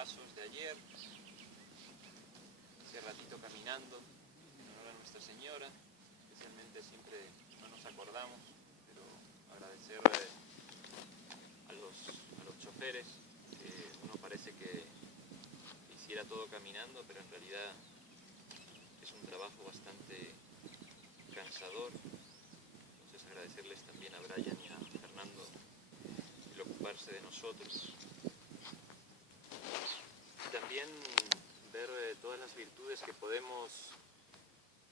pasos de ayer, ese ratito caminando en honor a Nuestra Señora. Especialmente siempre no nos acordamos, pero agradecer a los choferes, que uno parece que hiciera todo caminando, pero en realidad es un trabajo bastante cansador. Entonces agradecerles también a Brian y a Fernando el ocuparse de nosotros. Y también ver todas las virtudes que podemos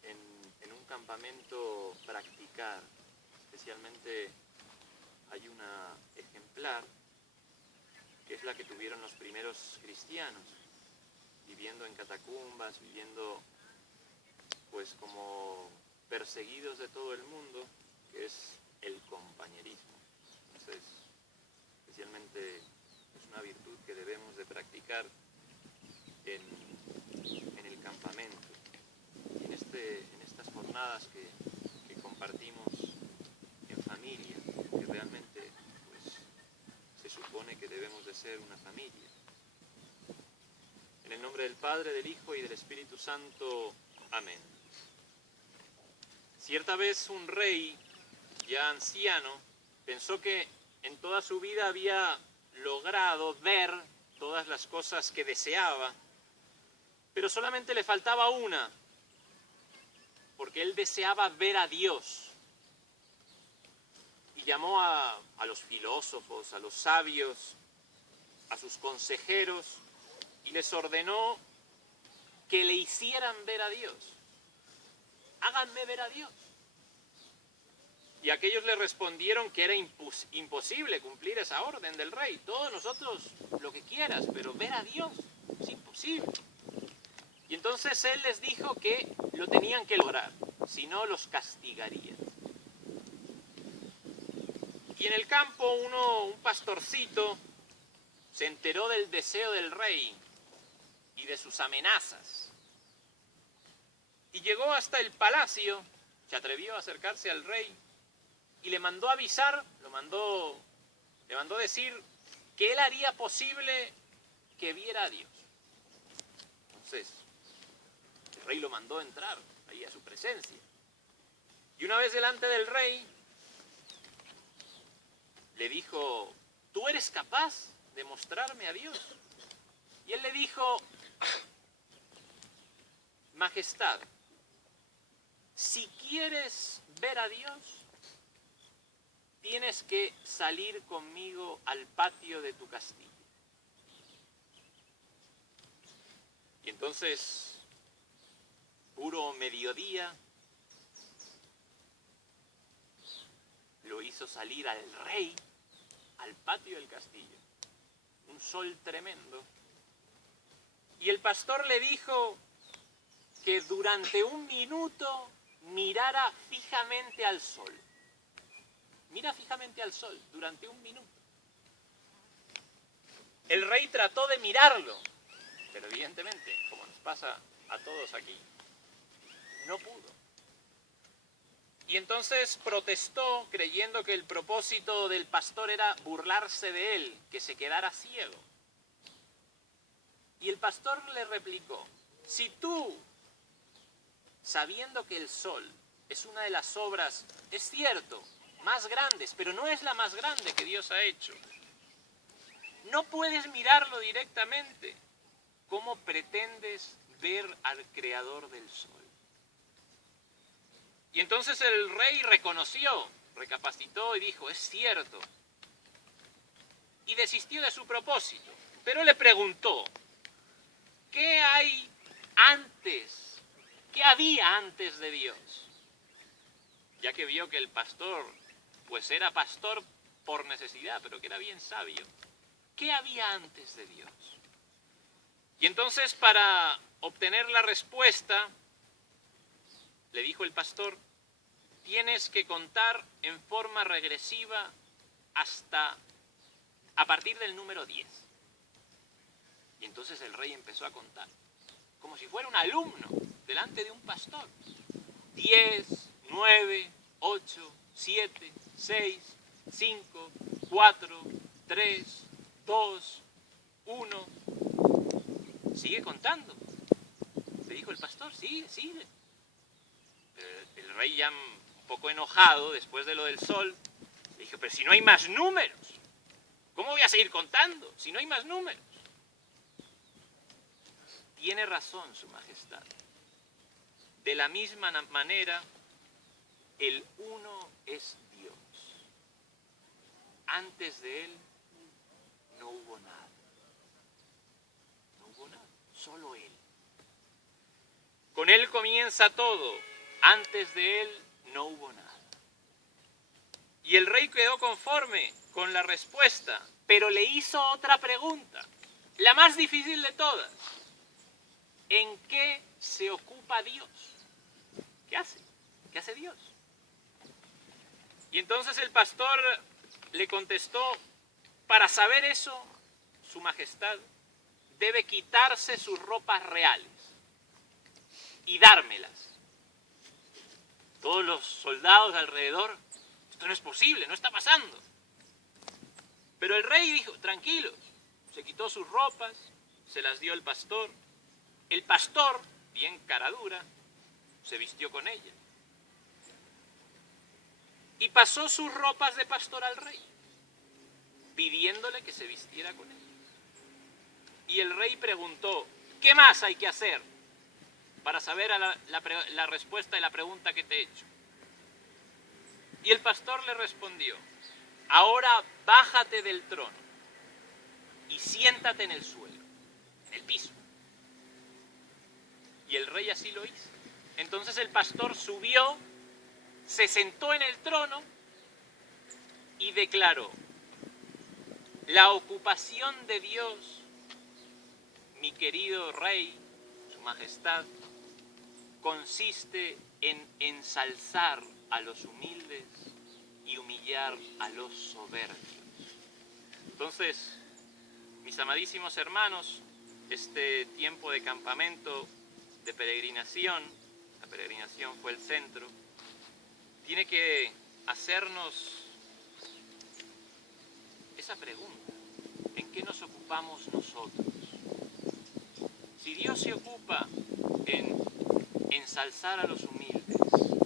en un campamento practicar. Especialmente hay una ejemplar que es la que tuvieron los primeros cristianos, viviendo en catacumbas, viviendo pues como perseguidos de todo el mundo, que es el compañerismo. Entonces, especialmente es una virtud que debemos de practicar en el campamento, y en estas jornadas que compartimos en familia, que realmente pues se supone que debemos de ser una familia. En el nombre del Padre, del Hijo y del Espíritu Santo. Amén. Cierta vez un rey, ya anciano, pensó que en toda su vida había logrado ver todas las cosas que deseaba, pero solamente le faltaba una, porque él deseaba ver a Dios. Y llamó a los filósofos, a los sabios, a sus consejeros, y les ordenó que le hicieran ver a Dios. Háganme ver a Dios. Y aquellos le respondieron que era imposible cumplir esa orden del rey. Todos nosotros lo que quieras, pero ver a Dios es imposible. Y entonces él les dijo que lo tenían que lograr, si no los castigaría. Y en el campo un pastorcito se enteró del deseo del rey y de sus amenazas. Y llegó hasta el palacio, se atrevió a acercarse al rey y le mandó avisar, le mandó decir que él haría posible que viera a Dios. Entonces, el rey lo mandó entrar ahí a su presencia. Y una vez delante del rey, le dijo: ¿tú eres capaz de mostrarme a Dios? Y él le dijo: Majestad, si quieres ver a Dios, tienes que salir conmigo al patio de tu castillo. Y entonces, puro mediodía, lo hizo salir al rey al patio del castillo. Un sol tremendo. Y el pastor le dijo que durante un minuto mirara fijamente al sol. Mira fijamente al sol durante un minuto. El rey trató de mirarlo, pero evidentemente, como nos pasa a todos aquí, no pudo. Y entonces protestó, creyendo que el propósito del pastor era burlarse de él, que se quedara ciego. Y el pastor le replicó: si tú, sabiendo que el sol es una de las obras, es cierto, más grandes, pero no es la más grande que Dios ha hecho, no puedes mirarlo directamente, ¿cómo pretendes ver al creador del sol? Y entonces el rey reconoció, recapacitó y dijo: es cierto. Y desistió de su propósito. Pero le preguntó: ¿qué hay antes? ¿Qué había antes de Dios? Ya que vio que el pastor, pues era pastor por necesidad, pero que era bien sabio. ¿Qué había antes de Dios? Y entonces, para obtener la respuesta, le dijo el pastor: tienes que contar en forma regresiva a partir del número 10. Y entonces el rey empezó a contar, como si fuera un alumno delante de un pastor. 10, 9, 8, 7, 6, 5, 4, 3, 2, 1. sigue contando. Le dijo el pastor, sigue, sigue. El rey ya un poco enojado después de lo del sol, le dijo, pero si no hay más números, ¿cómo voy a seguir contando si no hay más números? Tiene razón su majestad. De la misma manera, el uno es Dios. Antes de él no hubo nada. No hubo nada, solo él. Con él comienza todo. Antes de él no hubo nada. Y el rey quedó conforme con la respuesta, pero le hizo otra pregunta, la más difícil de todas. ¿En qué se ocupa Dios? ¿Qué hace? ¿Qué hace Dios? Y entonces el pastor le contestó, para saber eso, su majestad debe quitarse sus ropas reales y dármelas. Todos los soldados alrededor, esto no es posible, no está pasando. Pero el rey dijo, tranquilos, se quitó sus ropas, se las dio al pastor. El pastor, bien caradura, se vistió con ella. Y pasó sus ropas de pastor al rey, pidiéndole que se vistiera con ella. Y el rey preguntó, ¿qué más hay que hacer para saber la respuesta de la pregunta que te he hecho? Y el pastor le respondió, ahora bájate del trono y siéntate en el suelo, en el piso. Y el rey así lo hizo. Entonces el pastor subió, se sentó en el trono y declaró, la ocupación de Dios, mi querido rey, su majestad, consiste en ensalzar a los humildes y humillar a los soberbios. Entonces, mis amadísimos hermanos, este tiempo de campamento, de peregrinación, la peregrinación fue el centro, tiene que hacernos esa pregunta, ¿en qué nos ocupamos nosotros? Si Dios se ocupa en ensalzar a los humildes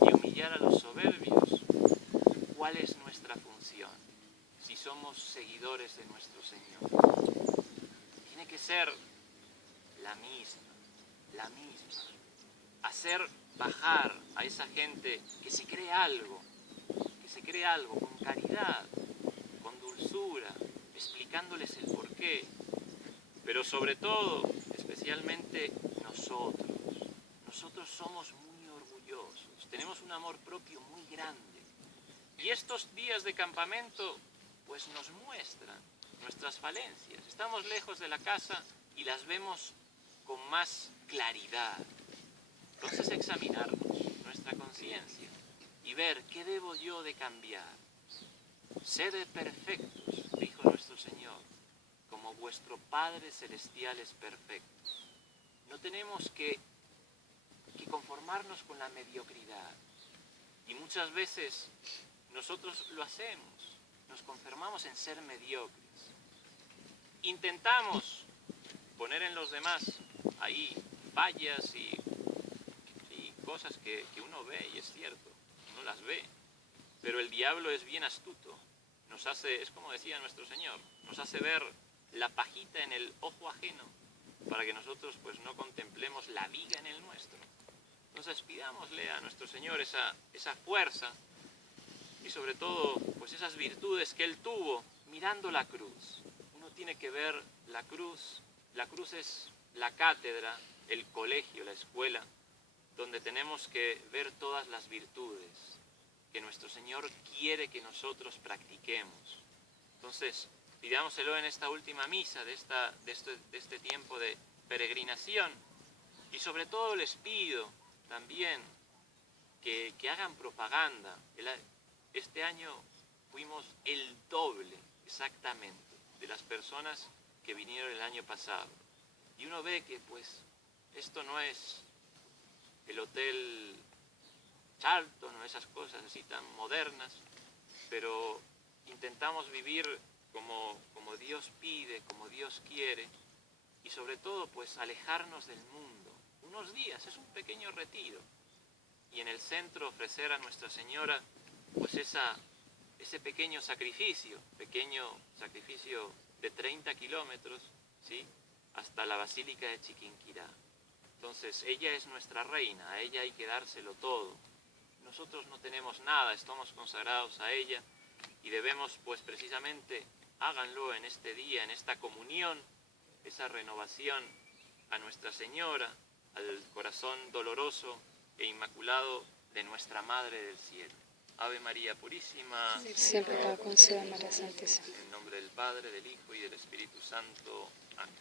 y humillar a los soberbios, ¿cuál es nuestra función? Si somos seguidores de nuestro Señor. Tiene que ser la misma. Hacer bajar a esa gente que se cree algo con caridad, con dulzura, explicándoles el porqué. Pero sobre todo, especialmente nosotros. Nosotros somos muy orgullosos, tenemos un amor propio muy grande. Y estos días de campamento, pues nos muestran nuestras falencias. Estamos lejos de la casa y las vemos con más claridad. Entonces examinarnos nuestra conciencia y ver qué debo yo de cambiar. Sed perfectos, dijo nuestro Señor, como vuestro Padre Celestial es perfecto. No tenemos que conformarnos con la mediocridad. Y muchas veces nosotros lo hacemos, nos conformamos en ser mediocres. Intentamos poner en los demás ahí fallas y cosas que uno ve, y es cierto, uno las ve, pero el diablo es bien astuto, nos hace, es como decía nuestro Señor, nos hace ver la pajita en el ojo ajeno, para que nosotros pues no contemplemos la viga en el nuestro. Entonces pidámosle a nuestro Señor esa fuerza y sobre todo pues esas virtudes que Él tuvo mirando la cruz. Uno tiene que ver la cruz es la cátedra, el colegio, la escuela, donde tenemos que ver todas las virtudes que nuestro Señor quiere que nosotros practiquemos. Entonces, pidámoselo en esta última misa de este tiempo de peregrinación, y sobre todo les pido también que hagan propaganda. Este año fuimos el doble exactamente de las personas que vinieron el año pasado, y uno ve que pues esto no es el hotel Charlton o esas cosas así tan modernas, pero intentamos vivir como Dios pide, como Dios quiere, y sobre todo pues alejarnos del mundo. Unos días, es un pequeño retiro. Y en el centro ofrecer a Nuestra Señora pues ese pequeño sacrificio de 30 kilómetros, ¿sí?, hasta la Basílica de Chiquinquirá. Entonces ella es nuestra reina, a ella hay que dárselo todo. Nosotros no tenemos nada, estamos consagrados a ella y debemos pues precisamente, háganlo en este día, en esta comunión, esa renovación a Nuestra Señora, al corazón doloroso e inmaculado de nuestra Madre del Cielo. Ave María Purísima, siempre para conceder María Santísima. en nombre del Padre, del Hijo y del Espíritu Santo. Amén.